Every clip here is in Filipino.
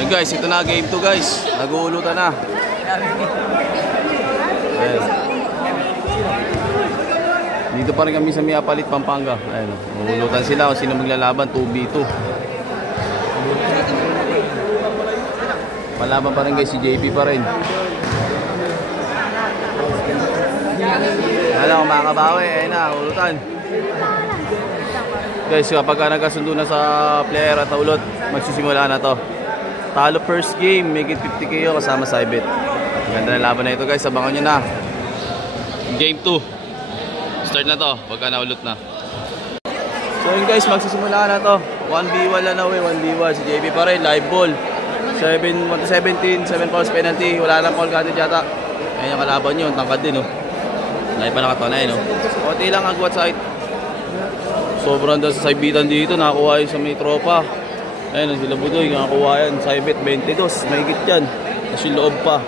Ayun guys, ito na game 2 guys. Nag-uulutan na. Ayun. Dito pa rin kami sa Miapalit, Pampanga. Ayun, uulutan sila kung sino maglalaban, 2v2. Palaban pa rin guys, si JP pa rin. Alam ko makakabawi, ayun na, ulutan. Guys, kapag nagkasundo na sa player at ulot, magsisimula na to. Talo first game, make it 50 kayo kasama sa ibit. Ganda na laban na ito guys, abangan nyo na. Game 2. Start na to, pagka naulot na. So yun guys, magsisimula na to. 1v1 lang na 1v1. Si JP pa rin, live ball. 1-17, 7 fouls penalty. Wala lang call cutted yata. Ayan yung kalaban nyo, tangkad din oh. Live pa nakatanay no. Konti lang agwat side. Sobrang daw sa saibitan dito, nakakuha yun sa may tropa. Ayun, sila Budoy, nakakuha yan. Saibit 22, mahigit yan. Tapos yung loob pa.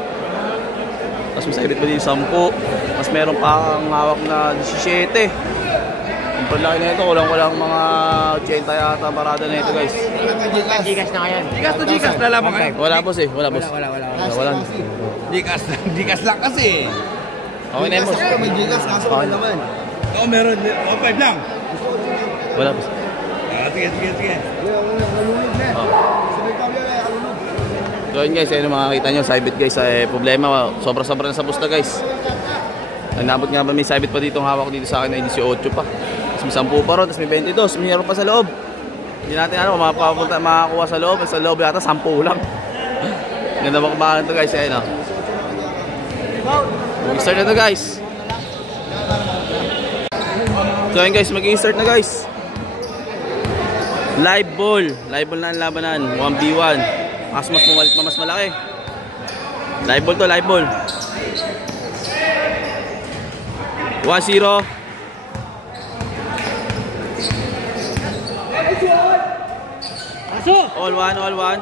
Tapos may saibit pa din 10. Tapos meron pa ang hawak na 17. Ang palaki na ito, kulang-kulang mga 80 yata parada na ito guys. Gcash na ngayon. Gcash na lang kayo. Wala boss eh, wala boss. Wala. Gcash lang kasi. Okay na yun boss. May Gcash kaso wala naman. Oo, meron. 5 lang. Wala boss. Sige. So yun guys, ayun makakita nyo, Saibit guys, problema, sobra-sobra na sa busta guys. Nabot nga ba may Saibit pa dito ang hawak dito sa akin ay 18 pa. Tapos may 10 pa ron, tapos may 22, mayroon pa sa loob. Hindi natin ano, makakuha sa loob yata 10 lang. Ganda ba kumakan ito guys, ayun o. Mag-start na ito guys. So yun guys, mag-i-start na guys. Live ball na ang labanan, 1v1. Mas malaki. Live ball to, live ball. 1-0. All one.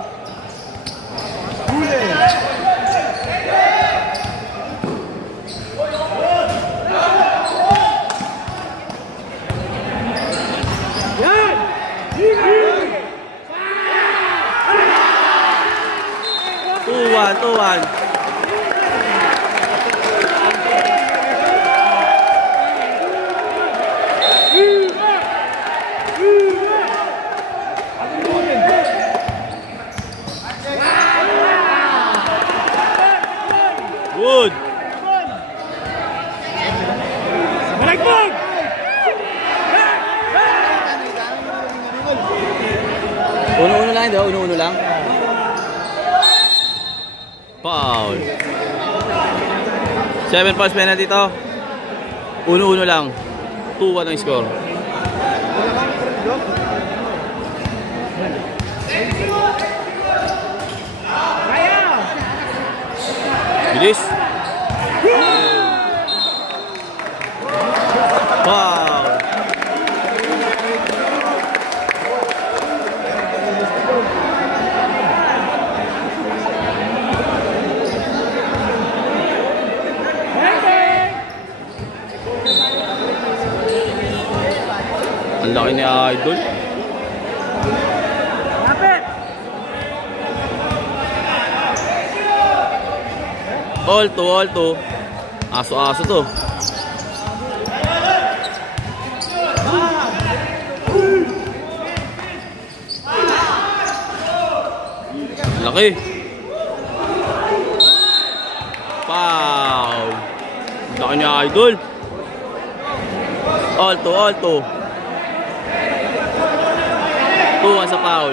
Tuwan. Good. Balagbog! Uno-uno lang daw, uno-uno lang. Foul. 7 fouls penalty to. Uno-uno lang. 2-1 ang score. Bilis. Foul. Ang laki ni Idol. All to. Aso to. Laki. Foul. Laki ni Idol. All to. 2-1 sa foul.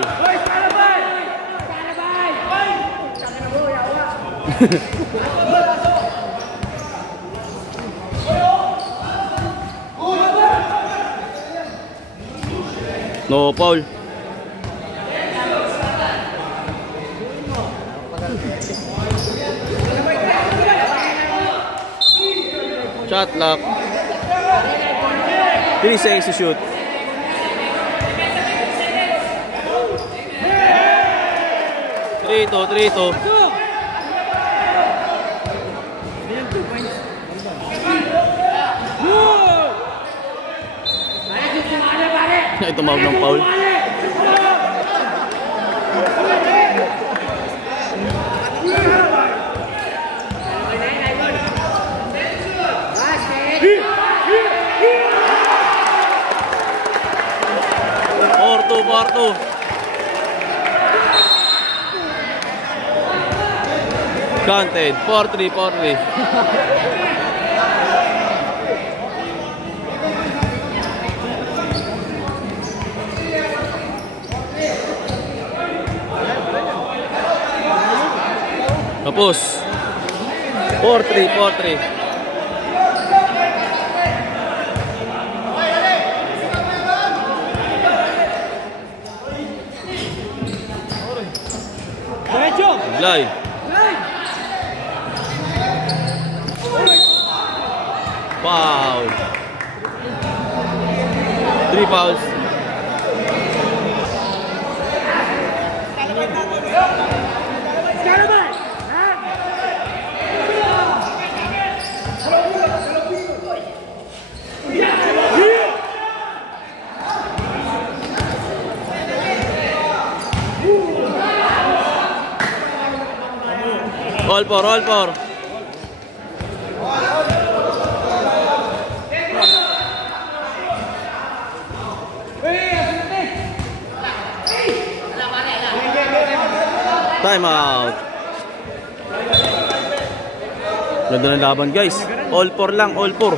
No foul. Shot lock. 3 seconds to shoot. Three to. Tumawag ng foul. 4-2. Counted. 4-3, 4-3. Tapos 4-3, 4-3. Glay. Foul. 3 fouls. All four, all four. Time out. Ganda ng laban guys. All four lang, all four.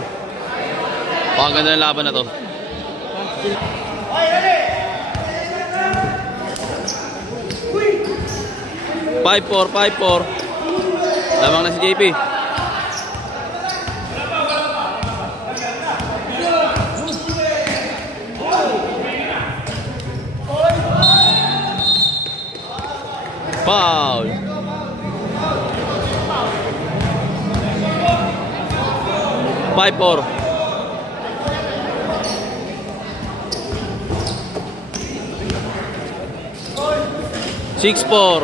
Pakaganda ng laban na to. Five four, 5-4. Lamang na si JP. Foul. Five four. Six four.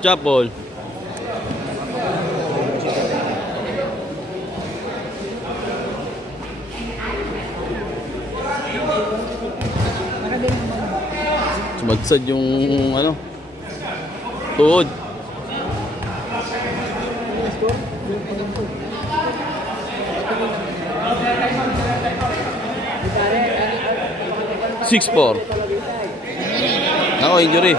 Jump ball. Sumadsad yung ano, tuhod. Six four. Ako injury.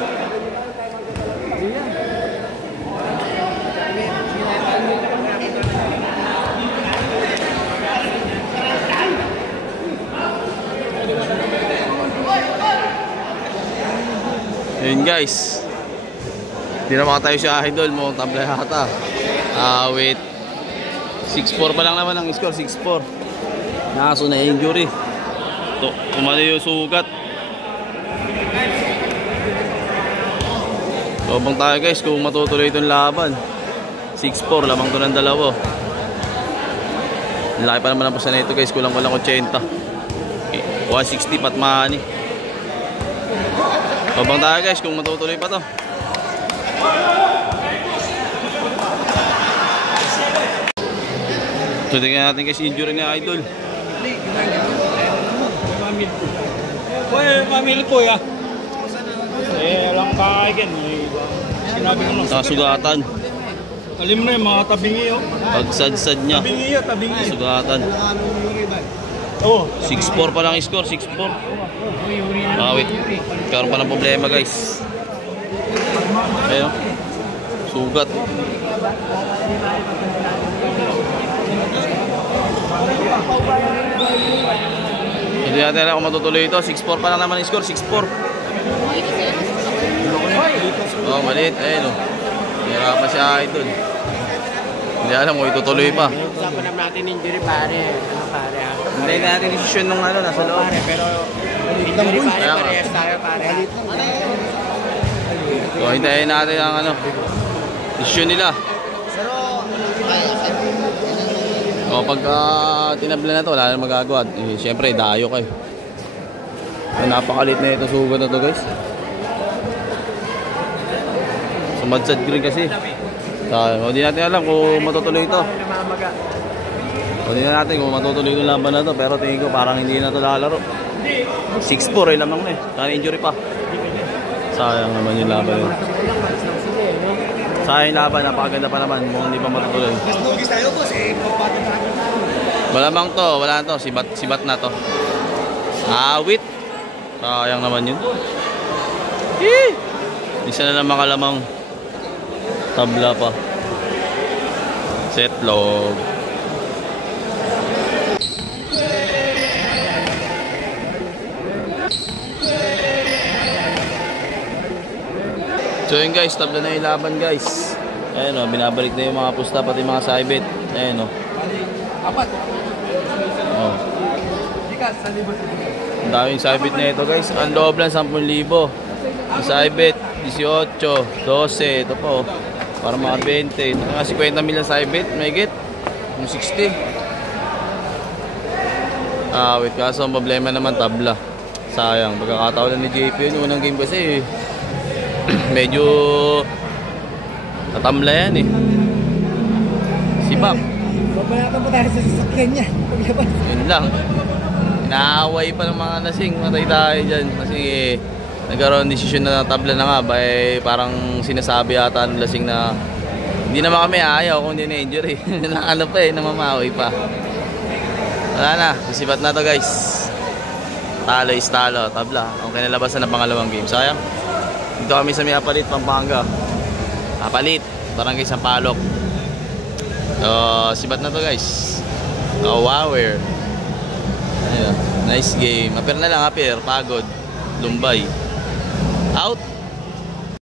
Yun guys, hindi na makatayo si Idol mo, tabla yata. Wait, 6-4 pa lang naman ang score, 6-4. Nakaso na injury. Kumano yung sugat. Sobang tayo guys kung matutuloy itong laban. 6-4, lamang to ng dalawa. Laki pa naman ang pasa na ito guys, kulang-kulang 80. 160 patmani. Babang tayo guys kung matutuloy pa to. So tingnan natin guys injury ni Idol. Mamili po ya. Alam ka kaigan. Sinabi ko lang. Sugatan. Alim na yung mga tabingi oh. Pagsadsad niya. Tabingi yun, tabingi. Sugatan. Oh. 6-4 pa lang score, 6-4. Wait. Karoon pa ng problema guys. Ayun. Sugat. Hindi natin alam kung matutuloy ito. 6-4 pa lang naman yung score, 6-4. Oh, maliit. Ayun oh. Hirapan siya Idol. Hindi alam kung itutuloy pa. Usapan naman natin injury pare. Ano pare ha? Hindi natin desisyon nung ano, nasa loob. Pare, pero injury pare, parehas tayo pare. So, hintayin natin ang ano, desisyon nila. O, pagka tinabla na to, wala na magagawa. Siyempre, dayo kayo. Napakalit na ito sugat na to guys. Sumadsad green kasi. Hindi natin alam kung matutuloy ito. Hindi na natin kung matutuloy itong laban na to. Pero tingin ko parang hindi na ito lalaro. 6-4 lamang na eh. Saan injury pa. Sayang naman yung laban yun. Sayang laban, napakaganda pa naman. Mukhang hindi pa matutuloy. Mas lugis tayo, boss. Papatid na kami. Malamang to, wala to. Sibat na to. Awit. Sayang naman yun. Isa na lang makalamang. Tabla pa. Setlog. So yun guys, tabla na yung laban guys. Ayan o, binabalik na yung mga pusta pati mga saibit. Ayan o. Apat. Oh. Ang daming saibit na ito guys. Ang loob lang 10,000. Yung saibit 18, 12. Ito po. Para mga 20. Ito nga 50 mil ang saibit. May git. Yung 60. Wait. Kaso ang problema naman tabla. Sayang. Pagkakataon lang ni JP yun. Yung unang game kasi medyo tatamla yan eh. Sibak. Pabayatan po tayo sa sasakyan niya. Paglabas. Yun lang. Inaaway pa ng mga lasing. Matay tayo dyan. Kasi nagkaroon desisyon na tabla na nga ba eh, parang sinasabi ata ng lasing na hindi naman kami ayaw kung hindi na-injury. Ano pa eh, namamawi pa. Wala na. Sisibat na to guys. Talo is talo. Tabla. Ang kinalabasan ng pangalawang game. Sayang. Dito kami sa Apalit, Pampanga. Apalit. Barangay Sampaloc. So, sibat na to guys. Kawawer. Nice game. Apir na lang, apir. Pagod. Lumbay. Out.